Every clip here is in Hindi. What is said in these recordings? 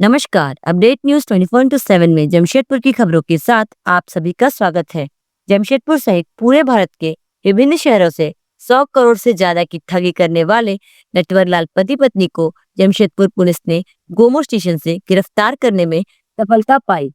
नमस्कार। अपडेट न्यूज 24/7 में जमशेदपुर की खबरों के साथ आप सभी का स्वागत है। जमशेदपुर सहित पूरे भारत के विभिन्न शहरों से 100 करोड़ से ज्यादा की ठगी करने वाले नटवरलाल पति पत्नी को जमशेदपुर पुलिस ने गोमो स्टेशन से गिरफ्तार करने में सफलता पाई।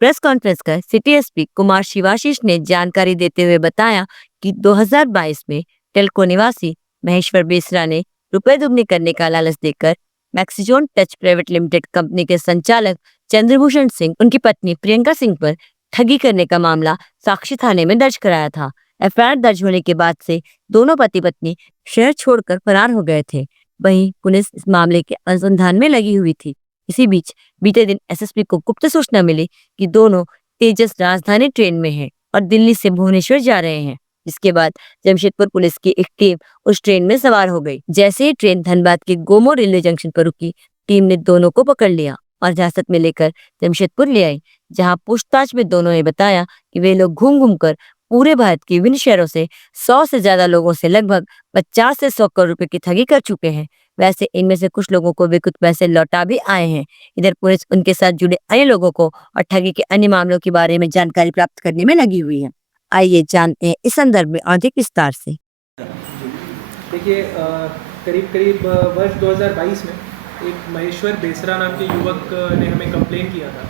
प्रेस कॉन्फ्रेंस कर सिटी एसपी कुमार शिवाशीष ने जानकारी देते हुए बताया कि 2022 में टेल्को निवासी महेश्वर बेसरा ने रुपए दुगने करने का लालच देकर मैक्सिजोन टच प्राइवेट लिमिटेड कंपनी के संचालक चंद्रभूषण सिंह, उनकी पत्नी प्रियंका सिंह पर ठगी करने का मामला साक्षी थाने में दर्ज कराया था। एफआईआर दर्ज होने के बाद से दोनों पति पत्नी शहर छोड़कर फरार हो गए थे। वहीं पुलिस इस मामले के अनुसंधान में लगी हुई थी। इसी बीच बीते दिन एसएसपी को गुप्त सूचना मिली कि दोनों तेजस राजधानी ट्रेन में हैं और दिल्ली से भुवनेश्वर जा रहे हैं। जिसके बाद जमशेदपुर पुलिस की एक टीम उस ट्रेन में सवार हो गई। जैसे ही ट्रेन धनबाद के गोमो रेलवे जंक्शन पर रुकी, टीम ने दोनों को पकड़ लिया और हिरासत में लेकर जमशेदपुर ले आई, जहां पूछताछ में दोनों ने बताया कि वे लोग घूम घूम कर पूरे भारत के विभिन्न शहरों से 100 से ज्यादा लोगों से लगभग 50 से 100 करोड़ रुपए की ठगी कर चुके हैं। वैसे इनमें से कुछ लोगों को वे कुछ पैसे लौटा भी आए हैं। इधर पुलिस उनके साथ जुड़े अन्य लोगों को और ठगी के अन्य मामलों के बारे में जानकारी प्राप्त करने में लगी हुई है। आइए जानते हैं इस संदर्भ में अधिक विस्तार से। देखिए, करीब करीब वर्ष 2022 में एक महेश्वर बेसरा नाम के युवक ने हमें कंप्लेन किया था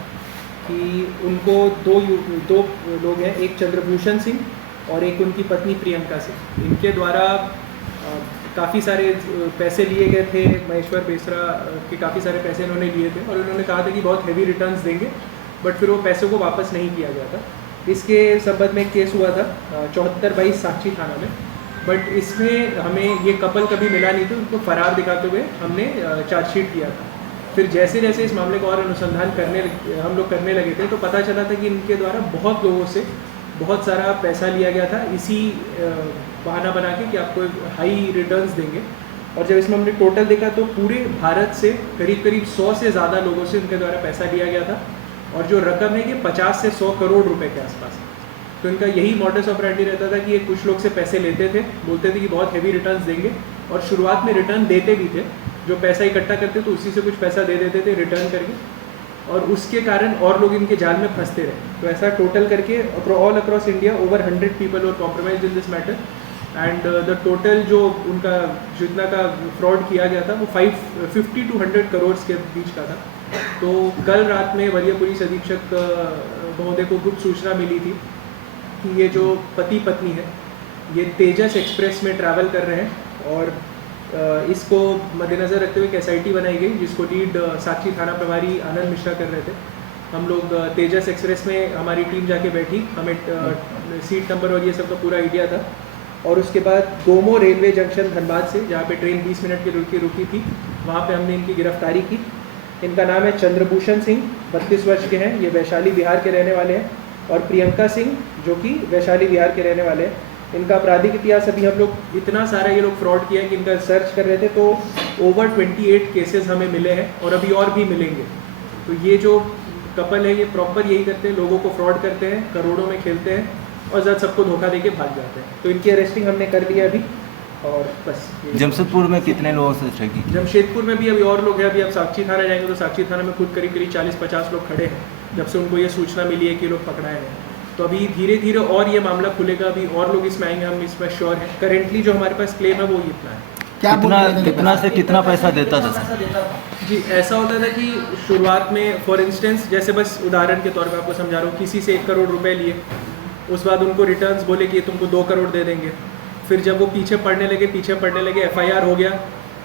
कि उनको दो लोग हैं, एक चंद्रभूषण सिंह और एक उनकी पत्नी प्रियंका सिंह। इनके द्वारा काफ़ी सारे पैसे लिए गए थे। महेश्वर बेसरा के काफ़ी सारे पैसे इन्होंने लिए थे और इन्होंने कहा था कि बहुत हैवी रिटर्न्स देंगे, बट फिर वो पैसों को वापस नहीं किया गया था। इसके संबंध में एक केस हुआ था 74/22 साक्षी थाना में, बट इसमें हमें ये कपल कभी मिला नहीं था। उनको फरार दिखाते हुए हमने चार्जशीट किया था। फिर जैसे जैसे इस मामले को और अनुसंधान हम लोग करने लगे थे, तो पता चला था कि इनके द्वारा बहुत लोगों से बहुत सारा पैसा लिया गया था, इसी बहाना बना के कि आपको हाई रिटर्न्स देंगे। और जब इसमें हमने टोटल देखा तो पूरे भारत से करीब करीब 100 से ज़्यादा लोगों से इनके द्वारा पैसा लिया गया था और जो रकम है ये 50 से 100 करोड़ रुपए के आसपास है। तो इनका यही मॉडस ऑपरेंडी रहता था कि ये कुछ लोग से पैसे लेते थे, बोलते थे कि बहुत हैवी रिटर्न्स देंगे और शुरुआत में रिटर्न देते भी थे। जो पैसा इकट्ठा करते तो उसी से कुछ पैसा दे देते थे रिटर्न करके, और उसके कारण और लोग इनके जाल में फंसते रहे। तो ऐसा टोटल करके all across India over 100 people were compromised in this matter and the total जो उनका जितना का फ्रॉड किया गया था वो 50 to 100 करोड़ के बीच का था। तो कल रात में वरीय पुलिस अधीक्षक महोदय को गुप्त सूचना मिली थी कि ये जो पति पत्नी है ये तेजस एक्सप्रेस में ट्रैवल कर रहे हैं और इसको मद्देनज़र रखते हुए एक SIT बनाई गई जिसको लीड साक्षी थाना प्रभारी आनंद मिश्रा कर रहे थे। हम लोग तेजस एक्सप्रेस में हमारी टीम जाके बैठी, हमें सीट नंबर और ये सब का पूरा आइडिया था। और उसके बाद गोमो रेलवे जंक्शन धनबाद से, जहाँ पे ट्रेन 20 मिनट की रुकी थी, वहाँ पे हमने इनकी गिरफ्तारी की। इनका नाम है चंद्रभूषण सिंह, 32 वर्ष के हैं, ये वैशाली बिहार के रहने वाले हैं, और प्रियंका सिंह जो कि वैशाली बिहार के रहने वाले हैं। इनका आपराधिक इतिहास अभी हम लोग इतना सारा ये लोग फ्रॉड किया है कि इनका सर्च कर रहे थे तो ओवर 28 केसेस हमें मिले हैं और अभी और भी मिलेंगे। तो ये जो कपल है ये प्रॉपर यही करते हैं, लोगों को फ्रॉड करते हैं, करोड़ों में खेलते हैं और ज़्यादा सबको धोखा देके भाग जाते हैं। तो इनकी अरेस्टिंग हमने कर लिया अभी और बस। जमशेदपुर में कितने लोगों से ठगी? जमशेदपुर में भी अभी और लोग हैं। अभी आप साक्षी थाना जाएंगे तो साक्षी थाना में खुद करीब 40-50 लोग खड़े हैं जब से उनको ये सूचना मिली है कि लोग पकड़ाए हैं। तो अभी धीरे धीरे और ये मामला खुलेगा, अभी और लोग इसमें आएंगे, हम इसमें श्योर हैं। करेंटली जो हमारे पास क्लेम है वो इतना है। कितना से कितना पैसा देता था? जी, ऐसा होता था कि शुरुआत में फॉर इंस्टेंस, जैसे बस उदाहरण के तौर पर आपको समझा रहा हूँ, किसी से 1 करोड़ रुपए लिए, उस बाद उनको रिटर्न्स बोले कि तुमको 2 करोड़ दे देंगे। फिर जब वो पीछे पड़ने लगे FIR हो गया,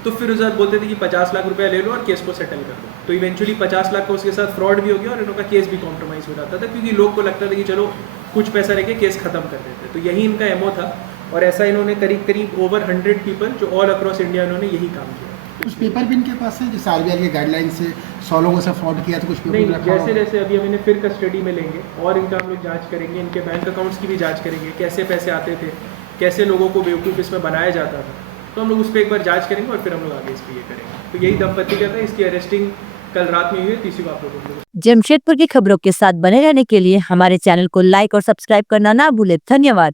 तो फिर उस बाद बोलते थे कि 50 लाख रुपया ले लो और केस को सेटल कर दो। तो इवेंचुअली 50 लाख का उसके साथ फ्रॉड भी हो गया और इनका केस भी कॉम्प्रोमाइज़ हो जाता था, क्योंकि लोग को लगता था कि चलो कुछ पैसा लेके केस ख़त्म कर देते। तो यही इनका MO था और ऐसा इन्होंने करीब करीब ओवर 100 पीपल जो ऑल अक्रॉस इंडिया इन्होंने यही काम किया। कुछ पेपर भी इनके पास है, जैसे RBI के गाइडलाइन से 100 लोगों से फ्रॉड किया तो कुछ पेपर नहीं, जैसे जैसे अभी हम इन्हें फिर कस्टडी में लेंगे और इनका हम लोग जाँच करेंगे, इनके बैंक अकाउंट्स की भी जाँच करेंगे, कैसे पैसे आते थे, कैसे लोगों को बेवकूफ़ इसमें बनाया जाता था। तो हम लोग उस पर एक बार जांच करेंगे और फिर हम लोग आगे इस पर ये करेंगे। तो यही दंपति का था, इसकी अरेस्टिंग कल रात में हुई है। तीसरी बात लोगों। जमशेदपुर की खबरों के साथ बने रहने के लिए हमारे चैनल को लाइक और सब्सक्राइब करना ना भूले। धन्यवाद।